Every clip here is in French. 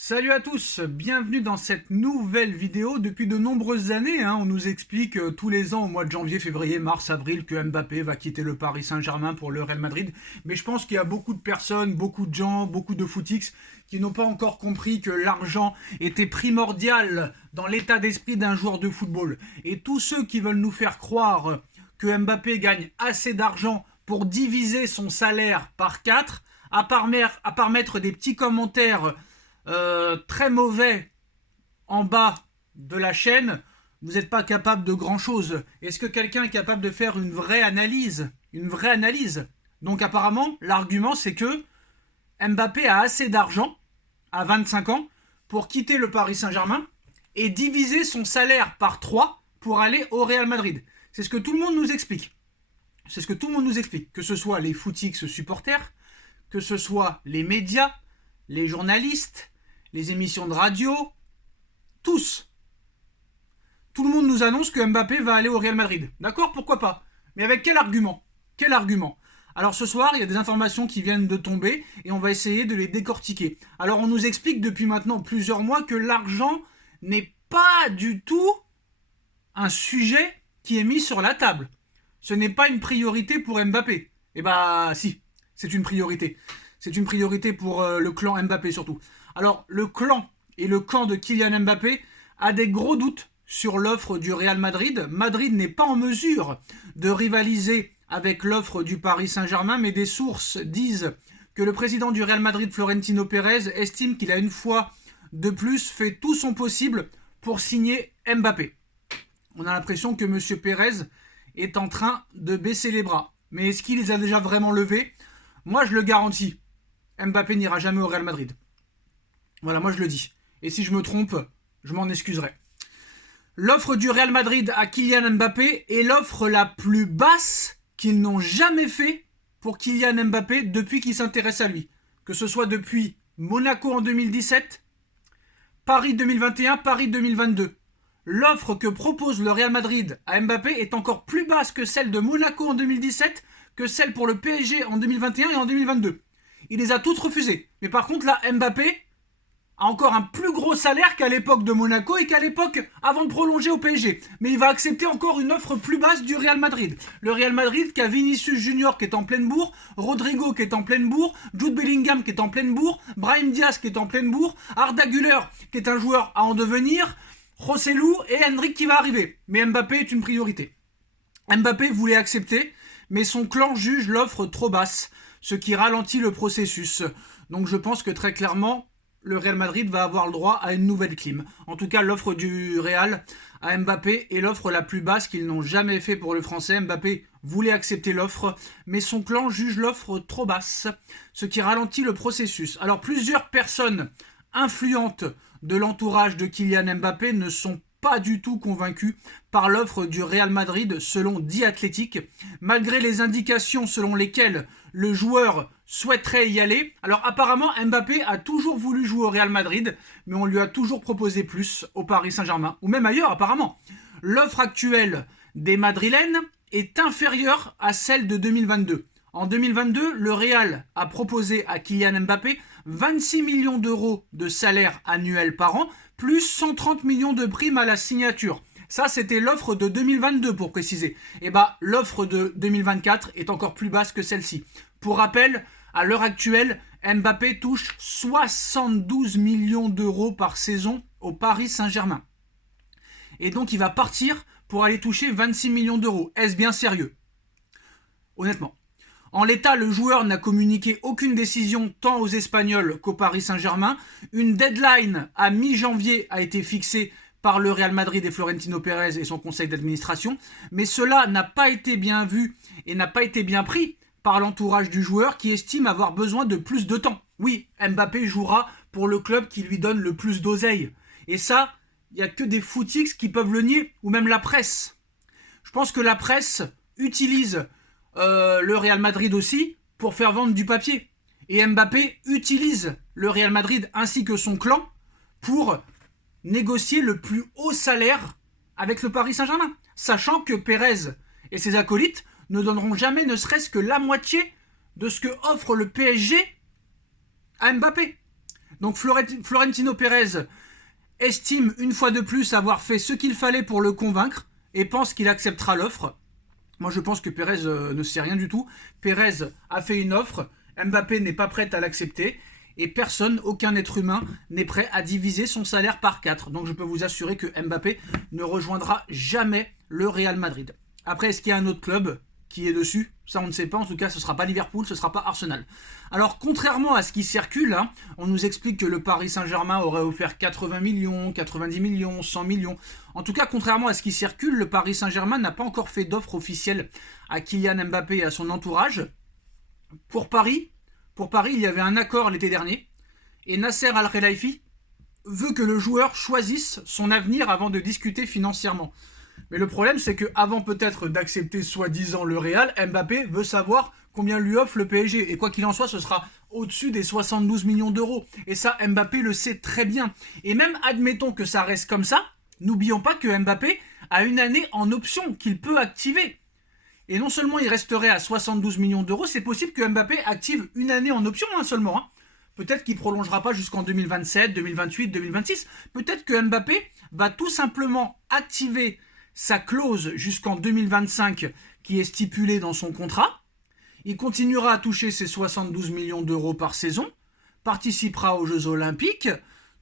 Salut à tous, bienvenue dans cette nouvelle vidéo. Depuis de nombreuses années, on nous explique tous les ans au mois de janvier, février, mars, avril que Mbappé va quitter le Paris Saint-Germain pour le Real Madrid. Mais je pense qu'il y a beaucoup de personnes, beaucoup de gens, beaucoup de footix qui n'ont pas encore compris que l'argent était primordial dans l'état d'esprit d'un joueur de football. Et tous ceux qui veulent nous faire croire que Mbappé gagne assez d'argent pour diviser son salaire par 4, à part mettre des petits commentaires très mauvais en bas de la chaîne, vous n'êtes pas capable de grand chose. Est-ce que quelqu'un est capable de faire une vraie analyse? Donc apparemment, l'argument c'est que Mbappé a assez d'argent à 25 ans pour quitter le Paris Saint-Germain et diviser son salaire par 3 pour aller au Real Madrid. C'est ce que tout le monde nous explique. Que ce soit les footix supporters, que ce soit les médias, les journalistes, les émissions de radio, tous. Tout le monde nous annonce que Mbappé va aller au Real Madrid. D'accord, pourquoi pas? Mais avec quel argument? Alors ce soir, il y a des informations qui viennent de tomber et on va essayer de les décortiquer. Alors on nous explique depuis maintenant plusieurs mois que l'argent n'est pas du tout un sujet qui est mis sur la table. Ce n'est pas une priorité pour Mbappé. Eh bah si, c'est une priorité. C'est une priorité pour le clan Mbappé surtout. Alors, le clan et le camp de Kylian Mbappé a des gros doutes sur l'offre du Real Madrid. Madrid n'est pas en mesure de rivaliser avec l'offre du Paris Saint-Germain, mais des sources disent que le président du Real Madrid, Florentino Pérez, estime qu'il a une fois de plus fait tout son possible pour signer Mbappé. On a l'impression que M. Pérez est en train de baisser les bras. Mais est-ce qu'il les a déjà vraiment levés? Moi, je le garantis. Mbappé n'ira jamais au Real Madrid. Voilà, moi je le dis. Et si je me trompe, je m'en excuserai. L'offre du Real Madrid à Kylian Mbappé est l'offre la plus basse qu'ils n'ont jamais fait pour Kylian Mbappé depuis qu'il s'intéresse à lui. Que ce soit depuis Monaco en 2017, Paris 2021, Paris 2022. L'offre que propose le Real Madrid à Mbappé est encore plus basse que celle de Monaco en 2017, que celle pour le PSG en 2021 et en 2022. Il les a toutes refusées. Mais par contre, là, Mbappé a encore un plus gros salaire qu'à l'époque de Monaco et qu'à l'époque avant de prolonger au PSG. Mais il va accepter encore une offre plus basse du Real Madrid. Le Real Madrid qui a Vinicius Junior qui est en pleine bourre, Rodrigo qui est en pleine bourre, Jude Bellingham qui est en pleine bourre, Brahim Diaz qui est en pleine bourre, Arda Güler qui est un joueur à en devenir, Joselu et Hendrik qui va arriver. Mais Mbappé est une priorité. Mbappé voulait accepter, mais son clan juge l'offre trop basse, ce qui ralentit le processus. Donc je pense que très clairement, le Real Madrid va avoir le droit à une nouvelle clim. En tout cas, l'offre du Real à Mbappé est l'offre la plus basse qu'ils n'ont jamais fait pour le Français. Mbappé voulait accepter l'offre, mais son clan juge l'offre trop basse, ce qui ralentit le processus. Alors, plusieurs personnes influentes de l'entourage de Kylian Mbappé ne sont pas du tout convaincus par l'offre du Real Madrid selon The Athletic, malgré les indications selon lesquelles le joueur souhaiterait y aller. Alors apparemment Mbappé a toujours voulu jouer au Real Madrid, mais on lui a toujours proposé plus au Paris Saint-Germain, ou même ailleurs apparemment. L'offre actuelle des Madrilènes est inférieure à celle de 2022. En 2022, le Real a proposé à Kylian Mbappé 26 millions d'euros de salaire annuel par an, plus 130 millions de primes à la signature. Ça, c'était l'offre de 2022 pour préciser. Et l'offre de 2024 est encore plus basse que celle-ci. Pour rappel, à l'heure actuelle, Mbappé touche 72 millions d'euros par saison au Paris Saint-Germain. Et donc, il va partir pour aller toucher 26 millions d'euros. Est-ce bien sérieux? Honnêtement. En l'état, le joueur n'a communiqué aucune décision tant aux Espagnols qu'au Paris Saint-Germain. Une deadline à mi-janvier a été fixée par le Real Madrid et Florentino Pérez et son conseil d'administration, mais cela n'a pas été bien vu et n'a pas été bien pris par l'entourage du joueur qui estime avoir besoin de plus de temps. Oui, Mbappé jouera pour le club qui lui donne le plus d'oseille. Et ça, il n'y a que des footix qui peuvent le nier, ou même la presse. Je pense que la presse utilise le Real Madrid aussi pour faire vendre du papier. Et Mbappé utilise le Real Madrid ainsi que son clan pour négocier le plus haut salaire avec le Paris Saint-Germain, sachant que Pérez et ses acolytes ne donneront jamais ne serait-ce que la moitié de ce que offre le PSG à Mbappé. Donc Florentino Pérez estime une fois de plus avoir fait ce qu'il fallait pour le convaincre et pense qu'il acceptera l'offre. Moi je pense que Pérez ne sait rien du tout. Pérez a fait une offre, Mbappé n'est pas prêt à l'accepter et personne, aucun être humain n'est prêt à diviser son salaire par 4. Donc je peux vous assurer que Mbappé ne rejoindra jamais le Real Madrid. Après, est-ce qu'il y a un autre club qui est dessus? Ça, on ne sait pas. En tout cas, ce ne sera pas Liverpool, ce ne sera pas Arsenal. Alors, contrairement à ce qui circule, hein, on nous explique que le Paris Saint-Germain aurait offert 80 millions, 90 millions, 100 millions. En tout cas, contrairement à ce qui circule, le Paris Saint-Germain n'a pas encore fait d'offre officielle à Kylian Mbappé et à son entourage. Pour Paris, il y avait un accord l'été dernier. Et Nasser Al-Khelaifi veut que le joueur choisisse son avenir avant de discuter financièrement. Mais le problème, c'est qu'avant peut-être d'accepter soi-disant le Real, Mbappé veut savoir combien lui offre le PSG. Et quoi qu'il en soit, ce sera au-dessus des 72 millions d'euros. Et ça, Mbappé le sait très bien. Et même admettons que ça reste comme ça, n'oublions pas que Mbappé a une année en option qu'il peut activer. Et non seulement il resterait à 72 millions d'euros, c'est possible que Mbappé active une année en option seulement. Hein. Peut-être qu'il ne prolongera pas jusqu'en 2027, 2028, 2026. Peut-être que Mbappé va tout simplement activer sa clause jusqu'en 2025 qui est stipulée dans son contrat. Il continuera à toucher ses 72 millions d'euros par saison, participera aux Jeux Olympiques,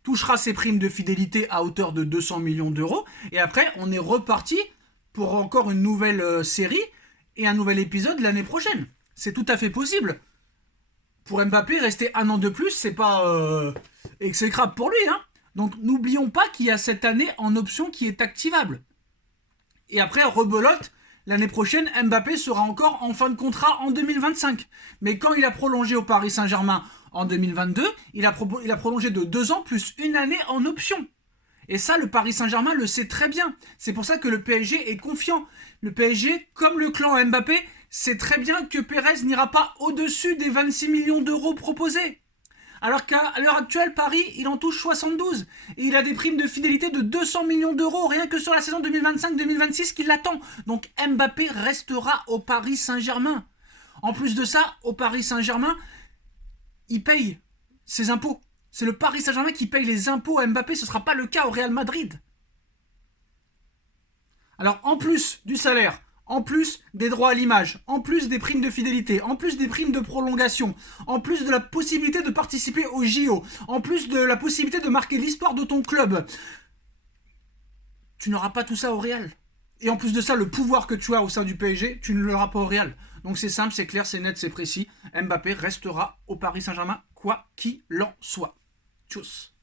touchera ses primes de fidélité à hauteur de 200 millions d'euros, et après on est reparti pour encore une nouvelle série et un nouvel épisode l'année prochaine. C'est tout à fait possible. Pour Mbappé, rester un an de plus, c'est pas exécrable pour lui. Hein. Donc n'oublions pas qu'il y a cette année en option qui est activable. Et après, rebelote, l'année prochaine, Mbappé sera encore en fin de contrat en 2025. Mais quand il a prolongé au Paris Saint-Germain en 2022, il a prolongé de 2 ans plus une année en option. Et ça, le Paris Saint-Germain le sait très bien. C'est pour ça que le PSG est confiant. Le PSG, comme le clan Mbappé, sait très bien que Pérez n'ira pas au-dessus des 26 millions d'euros proposés. Alors qu'à l'heure actuelle, Paris, il en touche 72. Et il a des primes de fidélité de 200 millions d'euros, rien que sur la saison 2025-2026 qui l'attend. Donc Mbappé restera au Paris Saint-Germain. En plus de ça, au Paris Saint-Germain, il paye ses impôts. C'est le Paris Saint-Germain qui paye les impôts à Mbappé, ce ne sera pas le cas au Real Madrid. Alors en plus du salaire, en plus des droits à l'image, en plus des primes de fidélité, en plus des primes de prolongation, en plus de la possibilité de participer au JO, en plus de la possibilité de marquer l'histoire de ton club, tu n'auras pas tout ça au Real. Et en plus de ça, le pouvoir que tu as au sein du PSG, tu ne l'auras pas au Real. Donc c'est simple, c'est clair, c'est net, c'est précis. Mbappé restera au Paris Saint-Germain, quoi qu'il en soit. Tchuss.